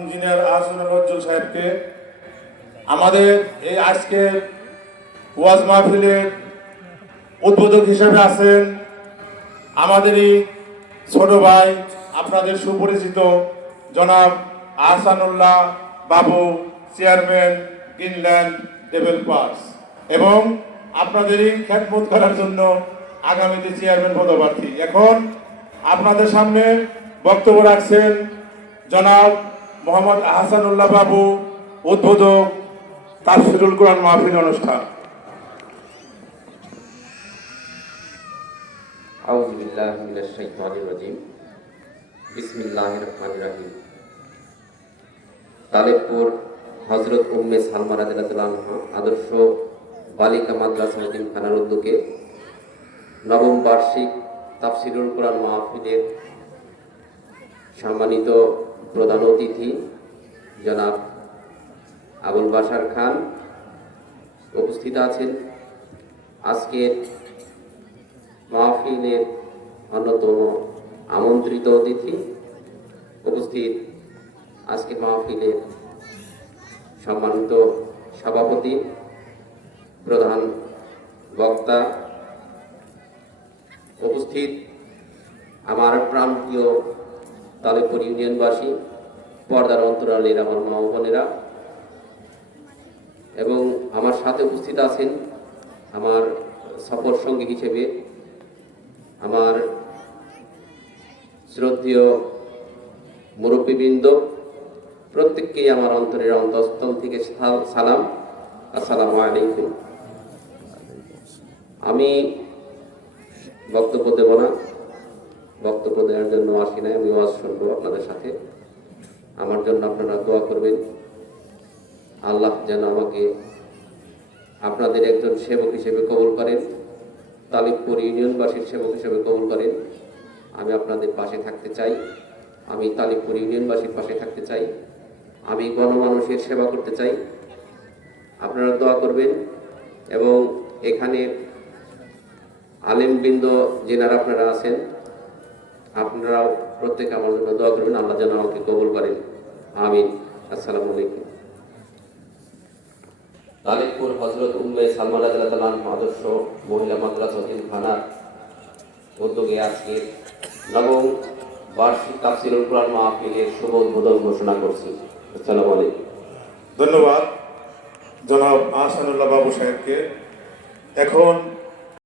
Engineer Ahsanul Nazrul সাহেবকে, আমাদের এই আজকের ওয়াজ মাহফিলের উদ্বোধক হিসেবে আছেন আমাদেরই ছোট ভাই, আপনাদের সুপরিচিত জনাব আহসানুল্লাহ বাবু, চেয়ারম্যান গ্রিনল্যান্ড ডেভেলপার্স, এবং আপনাদেরই খেদমত করার জন্য আগামীতে চেয়ারম্যান পদপ্রার্থী। এখন আপনাদের সামনে বক্তব্য রাখছেন জনাব মোহাম্মদ আহসানুল্লাহ বাবু, উদ্বোধক তাফসিরুল কোরআন মাহফিল অনুষ্ঠান। আউযু বিল্লাহি মিনাশ শাইতানির রাজিম। বিসমিল্লাহির রহমানির রহিম। তালেবপুর হযরত উম্মে সালমা রাদিয়াল্লাহু আনহা আদর্শ বালিকা মাদ্রাসা এতিমখানার উদ্যোগে নবম বার্ষিক তাফসিরুল কোরআন মাহফিলের সম্মানিত প্রধান অতিথি জনাব আবুল বাশার খান উপস্থিত আছেন। আজকের মাহফিলের অন্যতম আমন্ত্রিত অতিথি উপস্থিত, আজকের মাহফিলের সম্মানিত সভাপতি, প্রধান বক্তা উপস্থিত, আমার প্রাণপ্রিয় তালেবপুর ইউনিয়নবাসী, পর্দার অন্তরালের আমার মা ও বোনেরা, এবং আমার সাথে উপস্থিত আছেন আমার সফর সঙ্গী হিসেবে আমার শ্রদ্ধেয় মুরব্বীবৃন্দ, প্রত্যেককেই আমার অন্তরের অন্তঃস্থল থেকে সালাম, আসসালামু আলাইকুম। আমি বক্তব্য দেব না, বক্তব্য দেওয়ার জন্য আসি নাই, আমি ওয়াজ শুনবো আপনাদের সাথে। আমার জন্য আপনারা দোয়া করবেন, আল্লাহ যেন আমাকে আপনাদের একজন সেবক হিসেবে কবুল করেন, তালেবপুর ইউনিয়নবাসীর সেবক হিসেবে কবুল করেন। আমি আপনাদের পাশে থাকতে চাই, আমি তালেবপুর ইউনিয়নবাসীর পাশে থাকতে চাই, আমি গণমানুষের সেবা করতে চাই। আপনারা দোয়া করবেন, এবং এখানে আলেমবৃন্দ যেনারা আপনারা আছেন, আপনারাও প্রত্যেকে আমার জন্য দোয়া করবেন, আল্লাহ যেন আমাকে কবুল করেন, আমিন। আসসালামু আলাইকুম। তালেবপুর হযরত উম্মে সালমা রাদিয়াল্লাহু আনহা আদর্শ মহিলা মাদ্রাসা এতিমখানার উদ্যোগে আজকে নবম বার্ষিক তাফসিরুল কোরআন মাহফিলের শুভ উদ্বোধন ঘোষণা করছি। আসসালামু আলাইকুম। ধন্যবাদ জনাব আহসানুল্লাহ বাবু সাহেবকে। এখন